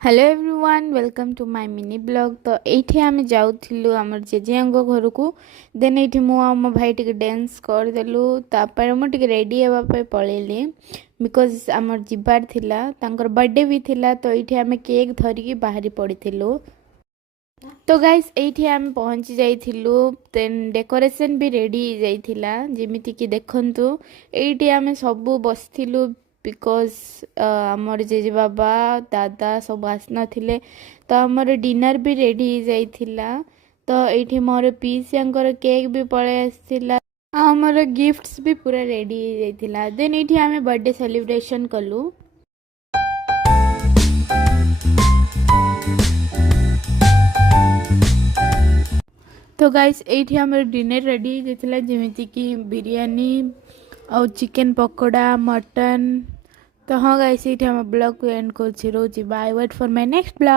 Hello everyone welcome to my mini blog. तो ये आम जाऊँ आम जेजे घर को देन ये मो भाई टे डांस करदेलु तापर मुझे रेडी होगापी पलैली बिकज आमर जीवार थिला तांकर बर्थडे भी थिला। तो ये आम केक धरिकी बाहरी पड़ीलु। तो गाइस ये आम पहुँची जाइलु देन डेकोरेशन भी रेडी जाइथिला जेमिति कि देखंतु ये आम सबू बसिलु बिकज आमर जेजे बाबा दादा सब आसना तो आमर डिनर भी रेडी जाइथिला। तो ये मोर पीसियांकर केक भी पळे आसथिला आमर गिफ्ट्स भी पूरा रेडी जाइथिला। देन ये आम बर्थडे सेलिब्रेशन कलु। तो गाइस ये आम डिनर रेडी जाइथिला जेमिति कि बिरयानी और चिकेन पकोड़ा मटन। तो हाँ गाइस ये ब्लॉग को एंड कर by weight for my next blog.